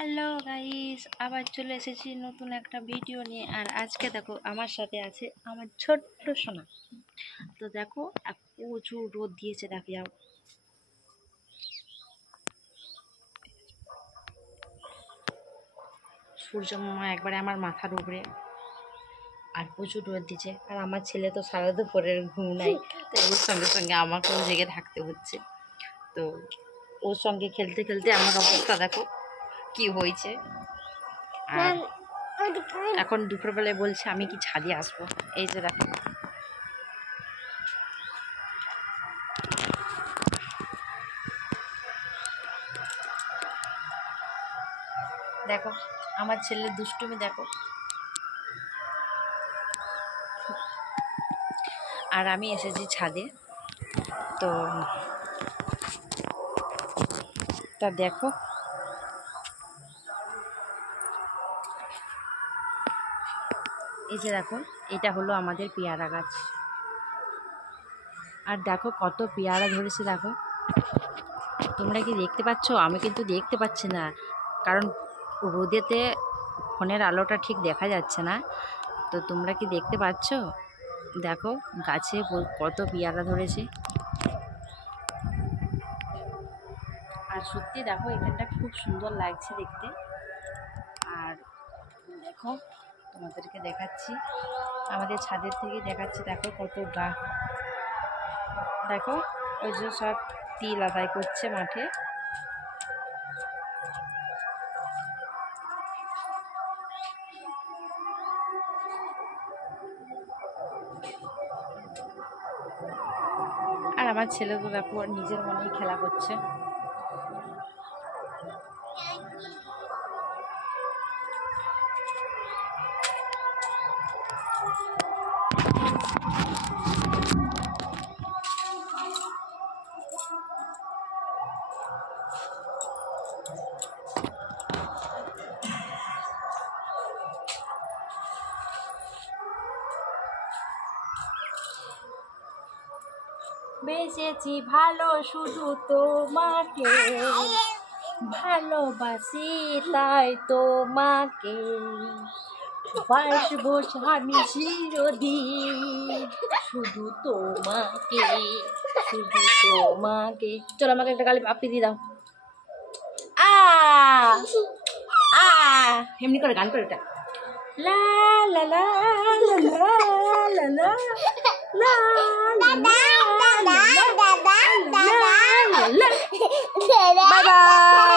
Hello guys, আবার চলে এসেছি নতুন একটা ভিডিও নিয়ে। আর আজকে দেখো আমার সাথে আছে আমার ছোট্ট সোনা। তো দেখো প্রচুর রোদ দিয়েছে, দেখো সূর্য মামা একবারে আমার মাথার উপরে, আর প্রচুর রোদ দিচ্ছে। আর আমার ছেলে তো সারা দুপুরের ঘুম নাই, তাই ওর সঙ্গে সঙ্গে আমাকেও জেগে থাকতে হচ্ছে। তো ওর সঙ্গে খেলতে খেলতে আমার অবস্থা দেখো কি হয়েছে। আর এখন দুপুরবেলায় বলছে আমি কি ছাদে আসবো। এই যে দেখো, দেখো আমার ছেলের দুষ্টুমি দেখো। আর আমি এসেছি ছাদে। তো দেখো এই যে দেখো, এটা হলো আমাদের পেয়ারা গাছ। আর দেখো কত পেয়ারা ধরেছে দেখো। তোমরা কি দেখতে পাচ্ছ? আমি কিন্তু দেখতে পাচ্ছি না, কারণ রোদেতে ফোনের আলোটা ঠিক দেখা যাচ্ছে না। তো তোমরা কি দেখতে পাচ্ছ? দেখো গাছে কত পেয়ারা ধরেছে। আর সত্যি দেখো এখানটা খুব সুন্দর লাগছে দেখতে। আর দেখো তোমাদেরকে দেখাচ্ছি, আমাদের ছাদের থেকে দেখাচ্ছি। দেখো কত দেখো ওই যে সব তিল আদায় করছে মাঠে। আর আমার ছেলে তো দেখো নিজের মনেই খেলা করছে। বেঁচেছি ভালো শুধু তোমাকে, ভালোবাসি তাই তোমাকে, বাসবো আমি চিরদিন শুধু তোমাকে, শুধু তোমাকে। চলো আমাকে একটা গালি পাপ্পি দিয়ে দাও। আ আ এমনি করে গান করে এটা, লা লা লা লা লা লা লা লা লা লা লা লা লা লা লা লা। Bye bye.